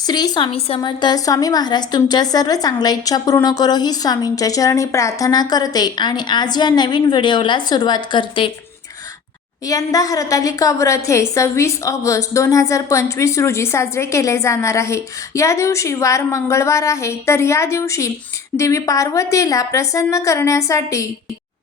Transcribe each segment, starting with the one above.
श्री स्वामी समर्थ स्वामी महाराज तुमच्या सर्व चांगल्या इच्छा पूर्ण करो ही स्वामींच्या चरणी प्रार्थना करते आणि आज या नवीन व्हिडिओला सुरुवात करते. यंदा हरतालिका व्रत हे सव्वीस ऑगस्ट दोन हजार पंचवीस रोजी साजरे केले जाणार आहे. या दिवशी वार मंगळवार आहे तर या दिवशी देवी पार्वतीला प्रसन्न करण्यासाठी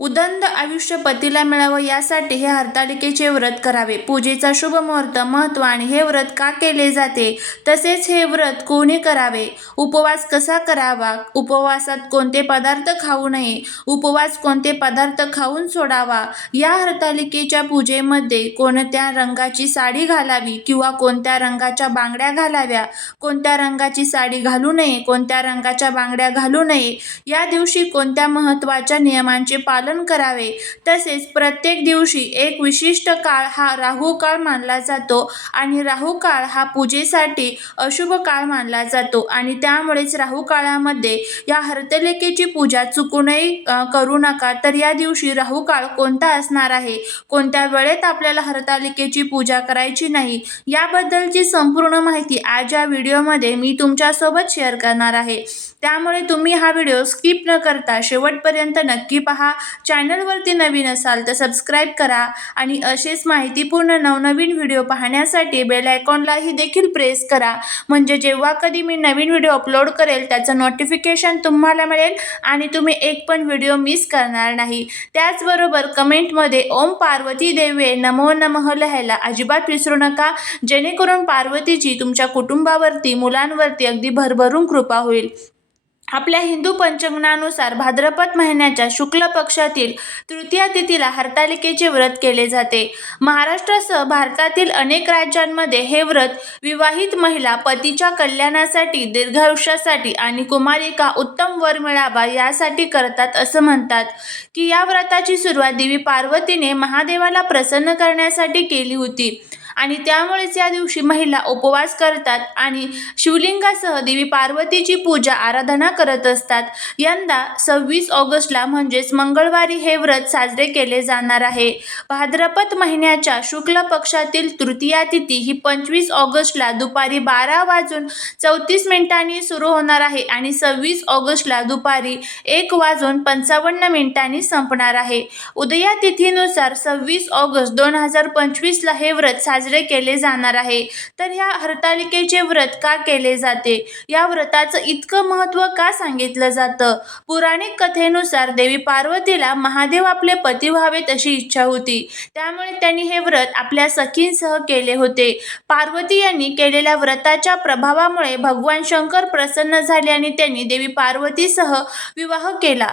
उदंड आयुष्य पतीला मिळावं यासाठी हे हरतालिकेचे व्रत करावे. पूजेचा शुभ मुहूर्त महत्त्व आणि हे व्रत का केले जाते? तसेच हे व्रत कोणी करावे? उपवास कसा करावा? उपवासात कोणते पदार्थ खाऊ नये? उपवास कोणते पदार्थ खाऊन सोडावा? या हरतालिकेच्या पूजेमध्ये कोणत्या रंगाची साडी घालावी किंवा कोणत्या रंगाच्या बांगड्या घालाव्या? कोणत्या रंगाची साडी घालू नये? कोणत्या रंगाच्या बांगड्या घालू नये? या दिवशी कोणत्या महत्त्वाच्या नियमांचे पालन करावे. तसेच प्रत्येक दिवशी एक विशिष्ट काळ हा राहू काळ मानला जातो आणि राहू काळ हा पूजेसाठी अशुभ काळ मानला जातो आणि त्यामुळेच राहू काळामध्ये या हरतालिकेची पूजा चुकूनही करू नका. तर या दिवशी राहू काळ कोणता असणार आहे? कोणत्या वेळेत आपल्याला हरतालिकेची पूजा करायची नाही? याबद्दलची संपूर्ण माहिती आज या व्हिडिओमध्ये मी तुमच्यासोबत शेअर करणार आहे. त्यामुळे तुम्ही हा व्हिडिओ स्किप न करता शेवटपर्यंत नक्की पहा. चॅनलवरती नवीन असाल तर सबस्क्राईब करा आणि असेच माहितीपूर्ण नवनवीन व्हिडिओ पाहण्यासाठी बेल आयकॉनलाही देखील प्रेस करा. म्हणजे जेव्हा कधी मी नवीन व्हिडिओ अपलोड करेल त्याचं नोटिफिकेशन तुम्हाला मिळेल आणि तुम्ही एक पण व्हिडिओ मिस करणार नाही. त्याचबरोबर कमेंटमध्ये ओम पार्वती देवे नमो नमः लिहायला अजिबात विसरू नका. जेणेकरून पार्वतीची तुमच्या कुटुंबावरती मुलांवरती अगदी भरभरून कृपा होईल. आपल्या हिंदू पंचांगानुसार भाद्रपद महिन्याच्या शुक्ल पक्षातील तृतीया तिथीला हरतालिकेचे व्रत केले जाते. महाराष्ट्रासह भारतातील अनेक राज्यांमध्ये हे व्रत विवाहित महिला पतीच्या कल्याणासाठी दीर्घायुष्यासाठी आणि कुमारिका उत्तम वर मिळावा यासाठी करतात असं म्हणतात. की या व्रताची सुरुवात देवी पार्वतीने महादेवाला प्रसन्न करण्यासाठी केली होती. आणि त्यामुळेच या दिवशी महिला उपवास करतात आणि शिवलिंगासह देवी पार्वतीची पूजा आराधना करत असतात. यंदा सव्वीस ऑगस्टला म्हणजेच मंगळवारी हे व्रत साजरे केले जाणार आहे. भाद्रपद महिन्याच्या शुक्ल पक्षातील तृतीया तिथी ही पंचवीस ऑगस्टला दुपारी बारा वाजून चौतीस मिनिटांनी सुरू होणार आहे आणि सव्वीस ऑगस्टला दुपारी एक वाजून पंचावन्न मिनिटांनी संपणार आहे. उदया तिथीनुसार सव्वीस ऑगस्ट दोन हजार पंचवीसला हे व्रत साजरे केले जाणार आहे. तर ह्या हरतालिकेचे व्रत का केले जाते? या व्रताचं इतकं महत्त्व का सांगितलं जातं? पुराणिक कथेनुसार देवी पार्वतीला महादेव आपले पती व्हावेत अशी इच्छा होती. त्यामुळे त्यांनी हे व्रत आपल्या सखींसह केले होते. पार्वती यांनी केलेल्या व्रताच्या प्रभावामुळे भगवान शंकर प्रसन्न झाले आणि त्यांनी देवी पार्वतीसह विवाह केला.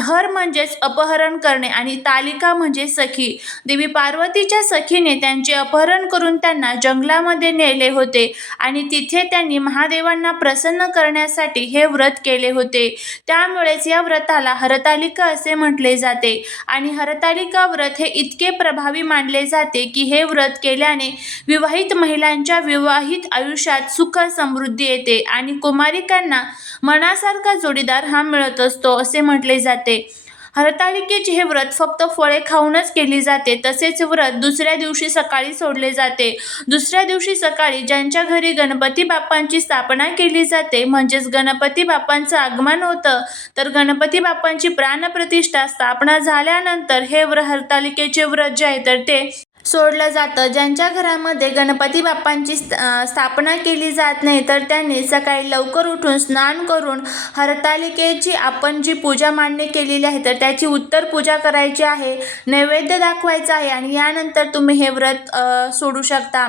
हर म्हणजेच अपहरण करणे आणि तालिका म्हणजे सखी. देवी पार्वतीच्या सखीने त्यांचे अपहरण करून त्यांना जंगलामध्ये नेले होते आणि तिथे त्यांनी महादेवांना प्रसन्न करण्यासाठी हे व्रत केले होते. त्यामुळेच या व्रताला हरतालिका असे म्हटले जाते आणि हरतालिका व्रत हे इतके प्रभावी मानले जाते की हे व्रत केल्याने विवाहित महिलांच्या विवाहित आयुष्यात सुख समृद्धी येते आणि कुमारिकांना मनासारखा जोडीदार हा मिळत असतो असे म्हटले जाते. हरतालिकेचे हे व्रत फक्त फळे खाऊनच केली जाते तसेच व्रत दुसऱ्या दिवशी सकाळी सोडले जाते. दुसऱ्या दिवशी सकाळी ज्यांच्या घरी गणपती बाप्पांची स्थापना केली जाते म्हणजेच गणपती बाप्पांचं आगमन होतं तर गणपती बाप्पांची प्राणप्रतिष्ठा स्थापना झाल्यानंतर हे व्र हरतालिकेचे व्रत जे आहे तर ते सोडलं जातं. ज्यांच्या घरामध्ये गणपती बाप्पांची स्थापना केली जात नाही तर त्यांनी सकाळी लवकर उठून स्नान करून हरतालिकेची आपण जी पूजा मांडणी केलेली आहे तर त्याची उत्तर पूजा करायची आहे नैवेद्य दाखवायचा आहे आणि यानंतर तुम्ही हे व्रत सोडू शकता.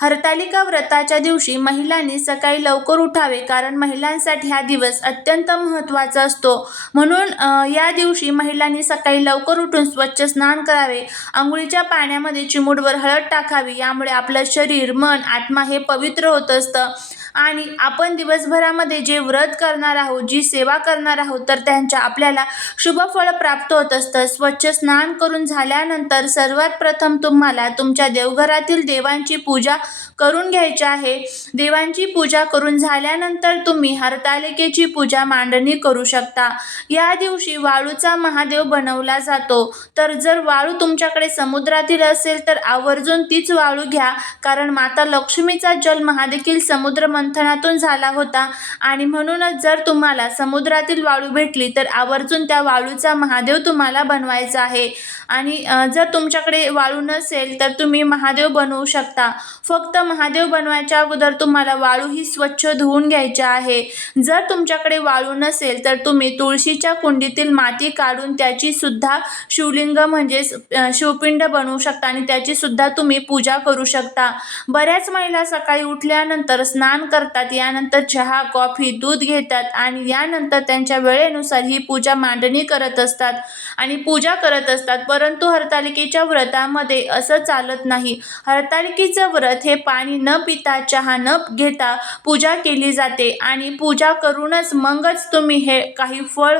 हरतालिका व्रताच्या दिवशी महिलांनी सकाळी लवकर उठावे कारण महिलांसाठी हा दिवस अत्यंत महत्त्वाचा असतो. म्हणून या दिवशी महिलांनी सकाळी लवकर उठून स्वच्छ स्नान करावे आंघोळीच्या पाण्यामध्ये चिमूटभर हळद टाकावी यामुळे आपलं शरीर मन आत्मा हे पवित्र होत असतं. आणि आपण दिवसभरामध्ये जे व्रत करणार आहोत जी सेवा करणार आहोत तर त्यांच्या आपल्याला शुभफळ प्राप्त होत असतं. स्वच्छ स्नान करून झाल्यानंतर सर्वात प्रथम तुम्हाला तुमच्या देवघरातील देवांची पूजा करून घ्यायची आहे. देवांची पूजा करून झाल्यानंतर तुम्ही हरतालिकेची पूजा मांडणी करू शकता. या दिवशी वाळूचा महादेव बनवला जातो. तर जर वाळू तुमच्याकडे समुद्रातील असेल तर आवर्जून तीच वाळू घ्या. कारण माता लक्ष्मीचा जल महादेखील समुद्र मन मंथनातून झाला होता. आणि म्हणूनच जर तुम्हाला समुद्रातील वाळू भेटली तर आवर्जून त्या वाळूचा महादेव तुम्हाला बनवायचा आहे. आणि जर तुमच्याकडे वाळू नसेल तर तुम्ही महादेव बनवू शकता. फक्त महादेव बनवायच्या अगोदर तुम्हाला वाळू ही स्वच्छ धुवून घ्यायची आहे. जर तुमच्याकडे वाळू नसेल तर तुम्ही तुळशीच्या कुंडीतील माती काढून त्याची सुद्धा शिवलिंग म्हणजेच शिवपिंड बनवू शकता आणि त्याची सुद्धा तुम्ही पूजा करू शकता. बऱ्याच महिला सकाळी उठल्यानंतर स्नान कर करतात. यानंतर चहा कॉफी दूध घेतात आणि यानंतर त्यांच्या वेळेनुसार ही पूजा मांडणी करत असतात आणि पूजा करत असतात. परंतु हरतालिकेच्या व्रतामध्ये असं चालत नाही. हरतालिकेचं व्रत हे पाणी न पिता चहा न घेता पूजा केली जाते आणि पूजा करूनच मगच तुम्ही हे काही फळ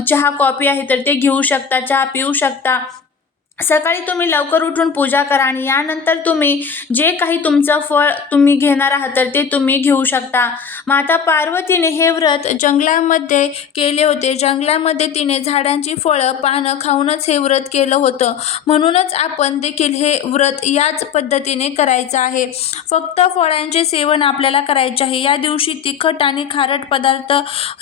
चहा कॉफी आहे तर ते घेऊ शकता चहा पिऊ शकता. सकाळी तुम्ही लवकर उठून पूजा करा आणि यानंतर तुम्ही जे काही तुमचं फळ तुम्ही घेणार आहात तर ते तुम्ही घेऊ शकता. माता पार्वतीने हे व्रत जंगलामध्ये केले होते. जंगलामध्ये तिने झाडांची फळं पानं खाऊनच हे व्रत केलं होतं. म्हणूनच आपण देखील हे व्रत याच पद्धतीने करायचं आहे. फक्त फळांचे सेवन आपल्याला करायचे आहे. या दिवशी तिखट आणि खारट पदार्थ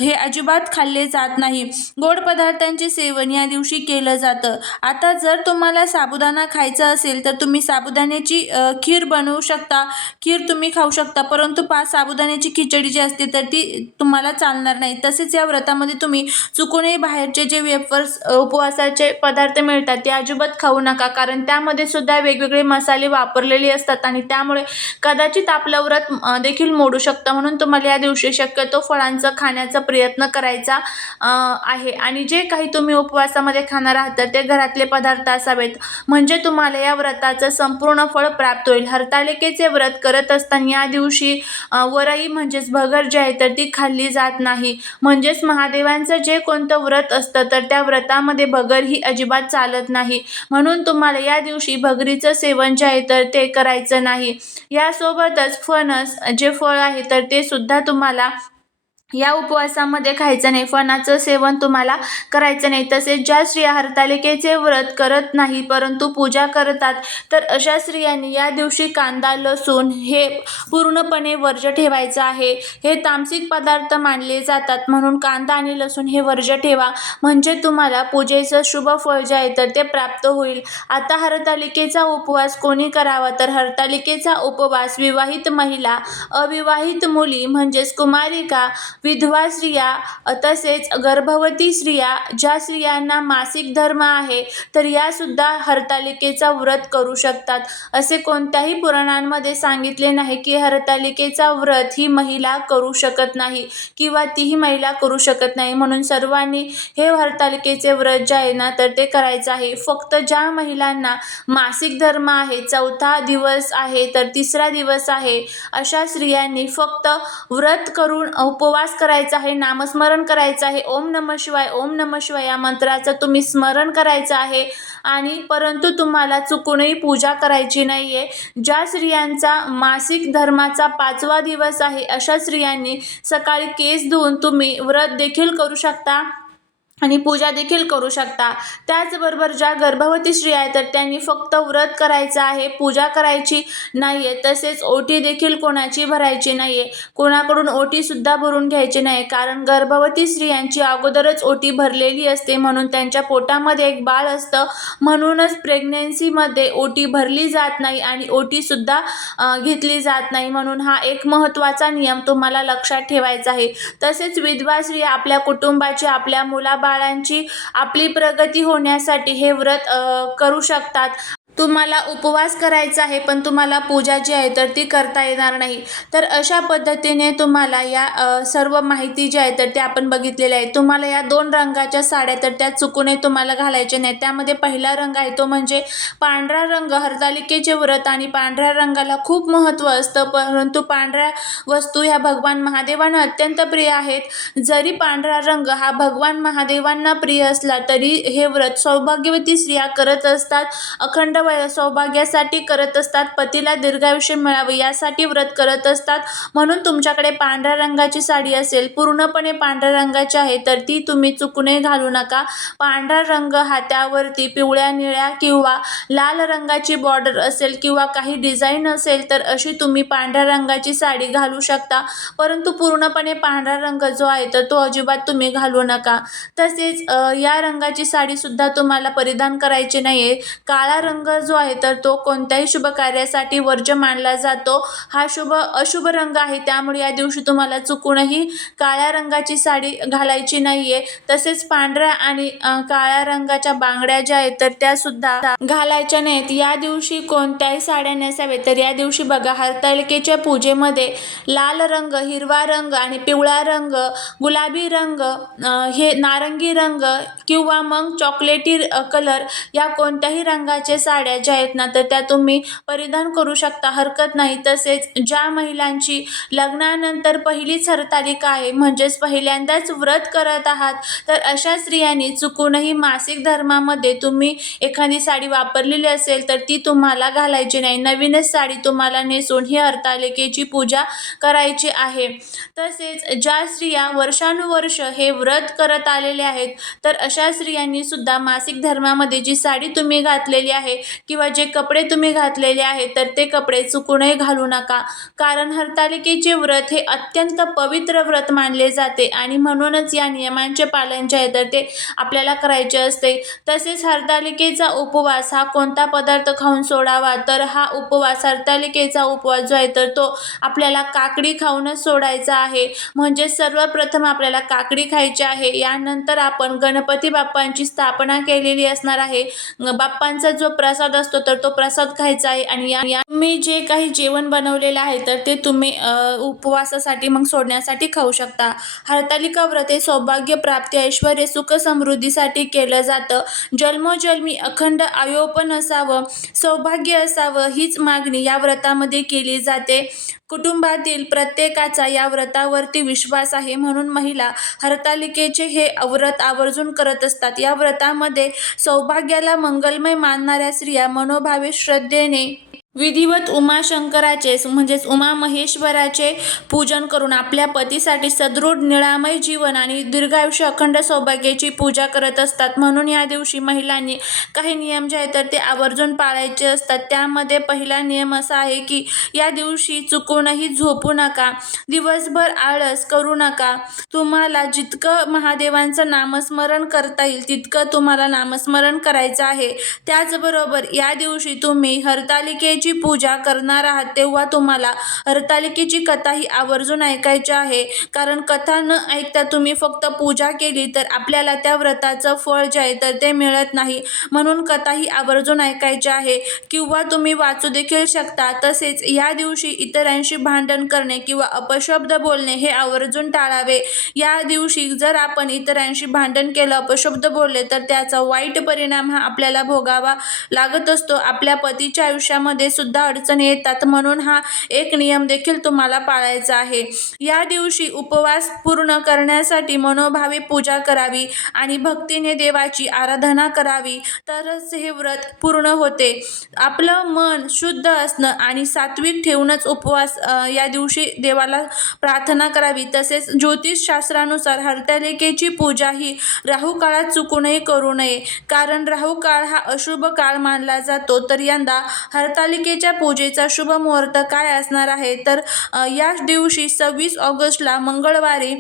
हे अजिबात खाल्ले जात नाही. गोड पदार्थांचे सेवन या दिवशी केलं जातं. आता जर तुम्हाला तुम्हाला साबुदाणा खायचा असेल तर तुम्ही साबुदाण्याची खीर बनवू शकता. खीर तुम्ही खाऊ शकता परंतु पाच साबुदाण्याची खिचडी जी असते तर ती तुम्हाला चालणार नाही. तसेच या व्रतामध्ये तुम्ही चुकूनही बाहेरचे जे वेफर्स उपवासाचे पदार्थ मिळतात ते अजिबात खाऊ नका. कारण त्यामध्ये सुद्धा वेगवेगळे मसाले वापरलेले असतात आणि त्यामुळे कदाचित आपलं व्रत देखील मोडू शकतं. म्हणून तुम्हाला या दिवशी शक्यतो फळांचं खाण्याचा प्रयत्न करायचा आहे. आणि जे काही तुम्ही उपवासामध्ये खाणार आहात तर ते घरातले पदार्थ असावे करावेत. म्हणजे तुम्हाला या व्रताचं संपूर्ण फळ प्राप्त होईल. हरतालिकेचे व्रत करत असताना या दिवशी अ, वरई म्हणजेच भगर जी आहे तर ती खाल्ली जात नाही. म्हणजेच महादेवांचं जे कोणतं व्रत असतं तर त्या व्रतामध्ये भगर ही अजिबात चालत नाही. म्हणून तुम्हाला या दिवशी भगरीचं सेवन जे आहे तर ते करायचं नाही. यासोबतच फणस जे फळ आहे तर ते सुद्धा तुम्हाला या उपवासामध्ये खायचं नाही फणाचं सेवन तुम्हाला करायचं नाही. तसेच ज्या स्त्रिया हरतालिकेचे व्रत करत नाही परंतु पूजा करतात तर अशा स्त्रियांनी या दिवशी कांदा लसूण हे पूर्णपणे वर्ज्य ठेवायचं आहे. हे तामसिक पदार्थ मानले जातात म्हणून कांदा आणि लसूण हे वर्ज्य ठेवा. म्हणजे तुम्हाला पूजेचं शुभ फळ जे आहे तर ते प्राप्त होईल. आता हरतालिकेचा उपवास कोणी करावा? तर हरतालिकेचा उपवास विवाहित महिला अविवाहित मुली म्हणजेच कुमारिका विधवा स्त्रिया तसेच गर्भवती स्त्रिया ज्या स्त्रियांना मासिक धर्म आहे तर यासुद्धा हरतालिकेचा व्रत करू शकतात. असे कोणत्याही पुराणांमध्ये सांगितले नाही की हरतालिकेचा व्रत ही महिला करू शकत नाही किंवा तीही महिला करू शकत नाही. म्हणून सर्वांनी हे हरतालिकेचे व्रत जे आहे ना तर ते करायचं आहे. फक्त ज्या महिलांना मासिक धर्म आहे चौथा दिवस आहे तर तिसरा दिवस आहे अशा स्त्रियांनी फक्त व्रत करून उपवास करायचा आहे नामस्मरण करायचं आहे ओम नम शिवाय ओम नम शिवाय या मंत्राचं तुम्ही स्मरण करायचं आहे. आणि परंतु तुम्हाला चुकूनही पूजा करायची नाही आहे ज्या स्त्रियांचा मासिक धर्माचा पाचवा दिवस आहे अशा स्त्रियांनी सकाळी केस धुवून तुम्ही व्रत देखील करू शकता. आणि पूजा देखील करू शकता. त्याचबरोबर ज्या गर्भवती स्त्रिया आहेत तर त्यांनी फक्त व्रत करायचं आहे पूजा करायची नाही आहे तसेच ओटी देखील कोणाची भरायची नाही आहे कोणाकडून ओटीसुद्धा भरून घ्यायची नाही कारण गर्भवती स्त्रियांची अगोदरच ओटी भरलेली असते म्हणून त्यांच्या पोटामध्ये एक बाळ असतं. म्हणूनच प्रेग्नेन्सीमध्ये ओटी भरली जात नाही आणि ओटीसुद्धा घेतली जात नाही. म्हणून हा एक महत्त्वाचा नियम तुम्हाला लक्षात ठेवायचा आहे. तसेच विधवा स्त्री आपल्या कुटुंबाची आपल्या मुलाबा बाळांची आपली प्रगती होण्यासाठी हे व्रत करू शकतात. तुम्हाला उपवास करायचा आहे पण तुम्हाला पूजा जी आहे तर ती करता येणार नाही. तर अशा पद्धतीने तुम्हाला या सर्व माहिती जी आहे तर ते आपण बघितलेल्या आहे. तुम्हाला या दोन रंगाच्या साड्या तर त्या चुकूनही तुम्हाला घालायच्या नाही त्यामध्ये पहिला रंग आहे तो म्हणजे पांढरा रंग. हरतालिकेचे व्रत आणि पांढऱ्या रंगाला खूप महत्त्व असतं परंतु पांढऱ्या वस्तू ह्या भगवान महादेवांना अत्यंत प्रिय आहेत. जरी पांढरा रंग हा भगवान महादेवांना प्रिय असला तरी हे व्रत सौभाग्यवती स्त्रिया करत असतात. अखंड सौभाग्यासाठी करत असतात. पतीला दीर्घायुष्य मिळावे यासाठी व्रत करत असतात. म्हणून तुमच्याकडे पांढऱ्या रंगाची साडी असेल पूर्णपणे पांढऱ्या रंगाची आहे तर ती तुम्ही चुकणे घालू नका. पांढरा रंग हातावरती पिवळ्या निळ्या किंवा लाल रंगाची बॉर्डर असेल किंवा काही डिझाईन असेल तर अशी तुम्ही पांढऱ्या रंगाची साडी घालू शकता. परंतु पूर्णपणे पांढरा रंग जो आहे तर तो अजिबात तुम्ही घालू नका. तसेच या रंगाची साडीसुद्धा तुम्हाला परिधान करायची नाही आहे काळा रंग जो आहे तर तो कोणत्याही शुभ कार्यासाठी वर्ज्य मानला जातो. हा शुभ अशुभ रंग आहे. त्यामुळे या दिवशी तुम्हाला चुकूनही काळ्या रंगाची साडी घालायची नाही आहे तसेच पांढऱ्या आणि काळ्या रंगाच्या बांगड्या ज्या आहेत तर त्या सुद्धा घालायच्या नाहीत. या दिवशी कोणत्याही साड्या नसाव्यात. तर या दिवशी बघा हरतालिकेच्या पूजेमध्ये लाल रंग हिरवा रंग आणि पिवळा रंग गुलाबी रंग हे नारंगी रंग किंवा मग चॉकलेटी कलर या कोणत्याही रंगाचे साड्या ज्या आहेत ना तर त्या तुम्ही परिधान करू शकता. हरकत नाही. तसेच ज्या महिलांची लग्नानंतर पहिलीच हरतालिका आहे म्हणजेच पहिल्यांदाच व्रत करत आहात तर अशा स्त्रियांनी चुकूनही मासिक धर्मामध्ये तुम्ही एखादी साडी वापरलेली असेल तर ती तुम्हाला घालायची नाही. नवीनच साडी तुम्हाला नेसून ही हरतालिकेची पूजा करायची आहे. तसेच ज्या स्त्रिया वर्षानुवर्ष हे व्रत करत आलेले आहेत तर अशा स्त्रियांनी सुद्धा मासिक धर्मामध्ये जी साडी तुम्ही घातलेली आहे किंवा जे कपडे तुम्ही घातलेले आहेत तर ते कपडे चुकूनही घालू नका. कारण हरतालिकेचे व्रत हे अत्यंत पवित्र व्रत मानले जाते आणि म्हणूनच या नियमांचे पालन जे आहे तर ते आपल्याला करायचे असते. तसेच हरतालिकेचा उपवास हा कोणता पदार्थ खाऊन सोडावा तर हा उपवास हरतालिकेचा उपवास जो आहे तर तो आपल्याला काकडी खाऊनच सोडायचा आहे. म्हणजे सर्वप्रथम आपल्याला काकडी खायची आहे. यानंतर आपण गणपती बाप्पांची स्थापना केलेली असणार आहे. बाप्पांचा जो प्रस प्रसाद असतो तर तो प्रसाद खायचा आहे आणि या तुम्ही जे काही जेवण बनवलेलं आहे तर ते तुम्ही उपवासासाठी मग सोडण्यासाठी खाऊ शकता. हरतालिका व्रत हे सौभाग्य प्राप्ती ऐश्वर सुख समृद्धीसाठी केलं जातं. जन्मोजन्मी अखंड आयोपन असावं सौभाग्य असावं हीच मागणी या व्रतामध्ये केली जाते. कुटुंबातील प्रत्येकाचा या व्रतावरती विश्वास आहे म्हणून महिला हरतालिकेचे हे व्रत आवर्जून करत असतात. या व्रतामध्ये सौभाग्याला मंगलमय मानणाऱ्या स्त्रिया मनोभावे श्रद्धेने विधिवत उमाशंकराचे म्हणजेच उमा महेश्वराचे पूजन करून आपल्या पतीसाठी सदृढ निळामय जीवन आणि दीर्घायुष्य अखंड सौभाग्याची पूजा करत असतात. म्हणून या दिवशी महिलांनी काही नियम जे आहेत तर ते आवर्जून पाळायचे असतात. त्यामध्ये पहिला नियम असा आहे की या दिवशी चुकूनही झोपू नका दिवसभर आळस करू नका. तुम्हाला जितकं महादेवांचं नामस्मरण करता येईल तितकं तुम्हाला नामस्मरण करायचं आहे. त्याचबरोबर या दिवशी तुम्ही हरतालिकेची पूजा करणार आहात तेव्हा तुम्हाला हरतालिकेची कथा ही आवर्जून ऐकायची आहे. कारण कथा न ऐकता तुम्ही फक्त पूजा केली तर आपल्याला त्या व्रताचं फळ जे आहे तर ते मिळत नाही. म्हणून कथा ही आवर्जून ऐकायची आहे. किंवा तुम्ही वाचू देखील शकता. तसेच या दिवशी इतरांशी भांडण करणे किंवा अपशब्द बोलणे हे आवर्जून टाळावे. या दिवशी जर आपण इतरांशी भांडण केलं अपशब्द बोलले तर त्याचा वाईट परिणाम हा आपल्याला भोगावा लागत असतो. आपल्या पतीच्या आयुष्यामध्ये सुद्धा अडचणी येतात म्हणून हा एक नियम देखील तुम्हाला पाळायचा आहे. या दिवशी उपवास पूर्ण करण्यासाठी मनोभावे पूजा करावी आणि भक्तीने देवाची आराधना करावी तरच हे व्रत पूर्ण होते. आपलं मन शुद्ध असणं आणि सात्विक ठेवूनच उपवास या दिवशी देवाला प्रार्थना करावी. तसेच ज्योतिषशास्त्रानुसार हरतालिकेची पूजा ही राहू काळात चुकूनही करू नये. कारण राहू काळ हा अशुभ काळ मानला जातो तर यंदा हरतालिकेच्या पूजेचा शुभ मुहूर्त काय असणार आहे? तर या दिवशी सव्वीस ऑगस्टला मंगळवारी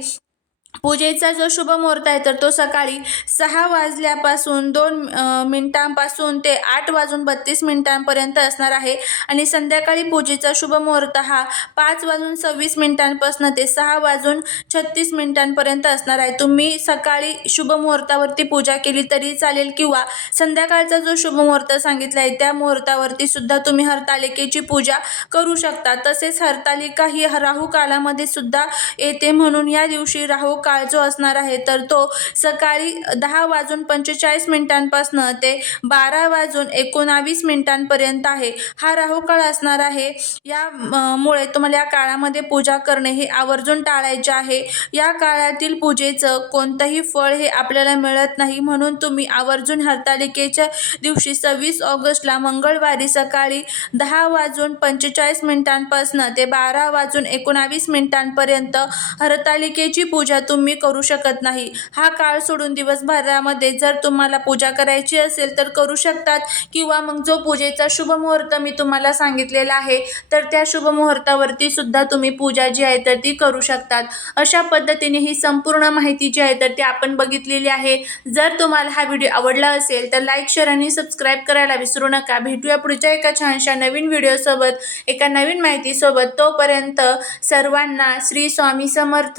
पूजेचा जो शुभ मुहूर्त आहे तर तो सकाळी सहा वाजल्यापासून दोन मिनटांपासून मिनिटांपासून ते आठ वाजून बत्तीस मिनिटांपर्यंत असणार आहे. आणि संध्याकाळी पूजेचा शुभ मुहूर्त हा पाच वाजून सव्वीस मिनिटांपासून ते सहा वाजून छत्तीस मिनिटांपर्यंत असणार आहे. तुम्ही सकाळी शुभ मुहूर्तावरती पूजा केली तरी चालेल किंवा संध्याकाळचा जो शुभ मुहूर्त सांगितला आहे त्या मुहूर्तावरती सुद्धा तुम्ही हरतालिकेची पूजा करू शकता. तसेच हरतालिका ही राहू कालामध्ये सुद्धा येते म्हणून या दिवशी राहू काळ जो असणार आहे तर तो सकाळी दहा वाजून पंचेचाळीस मिनिटांपासून ते बारा वाजून एकोणावीस मिनिटांपर्यंत आहे. हा राहू काळ असणार आहे. या मुळे तुम्हाला या काळामध्ये पूजा करणे हे आवर्जून टाळायचे आहे. या काळातील पूजेचं कोणतंही फळ हे आपल्याला मिळत नाही म्हणून तुम्ही आवर्जून हरतालिकेच्या दिवशी सव्वीस ऑगस्टला मंगळवारी सकाळी दहा वाजून पंचेचाळीस मिनिटांपासून ते बारा वाजून एकोणावीस मिनिटांपर्यंत हरतालिकेची पूजा तुम्ही करू शकत नाही. हा काळ सोडून दिवसभरामध्ये जर तुम्हाला पूजा करायची असेल तर करू शकतात. किंवा मग जो पूजेचा शुभ मुहूर्त मी तुम्हाला सांगितलेला आहे तर त्या शुभ मुहूर्तावरती सुद्धा तुम्ही पूजा जी आहे तर ती करू शकतात. अशा पद्धतीने ही संपूर्ण माहिती जी आहे तर ती आपण बघितलेली आहे. जर तुम्हाला हा व्हिडिओ आवडला असेल तर लाईक शेअर आणि सबस्क्राईब करायला विसरू नका. भेटूया पुढच्या एका छानशा नवीन व्हिडिओसोबत एका नवीन माहितीसोबत. तोपर्यंत सर्वांना श्री स्वामी समर्थ.